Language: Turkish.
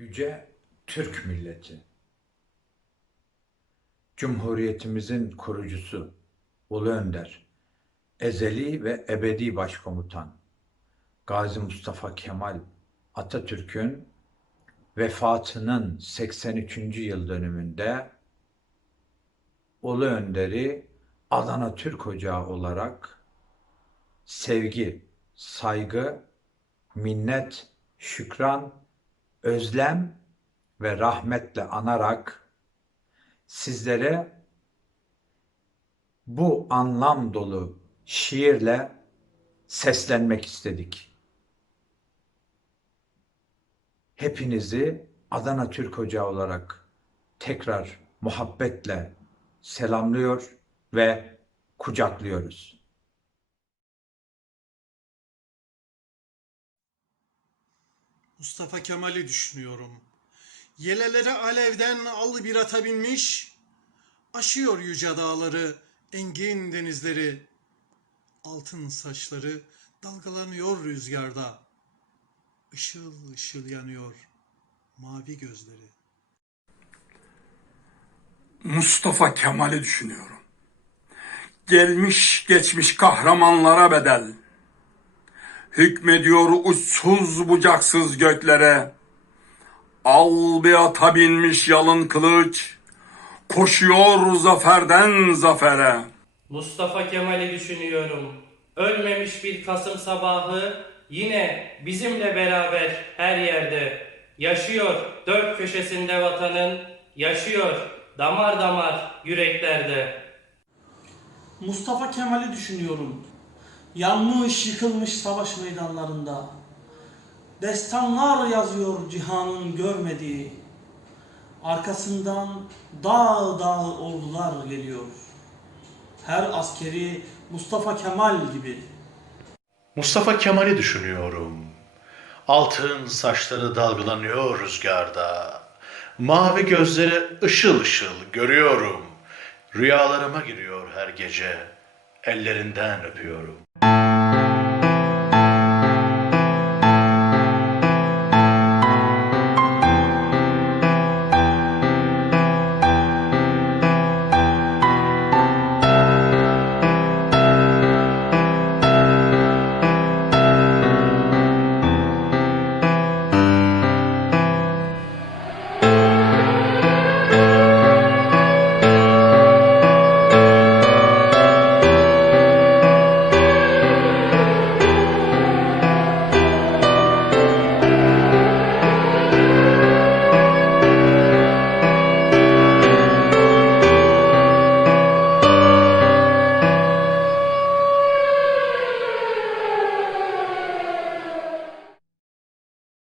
Yüce Türk milleti. Cumhuriyetimizin kurucusu, Ulu Önder, ezeli ve ebedi başkomutan, Gazi Mustafa Kemal Atatürk'ün vefatının 83. yıl dönümünde Ulu Önder'i Adana Türk Ocağı olarak sevgi, saygı, minnet, şükran, özlem ve rahmetle anarak sizlere bu anlam dolu şiirle seslenmek istedik. Hepinizi Adana Türk Ocağı olarak tekrar muhabbetle selamlıyor ve kucaklıyoruz. Mustafa Kemal'i düşünüyorum. Yelelere alevden al bir ata binmiş, aşıyor yüce dağları, engin denizleri. Altın saçları dalgalanıyor rüzgarda. Işıl ışıl yanıyor mavi gözleri. Mustafa Kemal'i düşünüyorum. Gelmiş geçmiş kahramanlara bedel. Hükmediyor uçsuz bucaksız göklere. Al bir ata binmiş yalın kılıç. Koşuyor zaferden zafere. Mustafa Kemal'i düşünüyorum. Ölmemiş bir Kasım sabahı yine bizimle beraber her yerde. Yaşıyor dört köşesinde vatanın, yaşıyor damar damar yüreklerde. Mustafa Kemal'i düşünüyorum. Yanmış yıkılmış savaş meydanlarında. Destanlar yazıyor cihanın görmediği. Arkasından dağ dağ ordular geliyor. Her askeri Mustafa Kemal gibi. Mustafa Kemal'i düşünüyorum. Altın saçları dalgalanıyor rüzgarda. Mavi gözleri ışıl ışıl görüyorum. Rüyalarıma giriyor her gece. Ellerinden öpüyorum.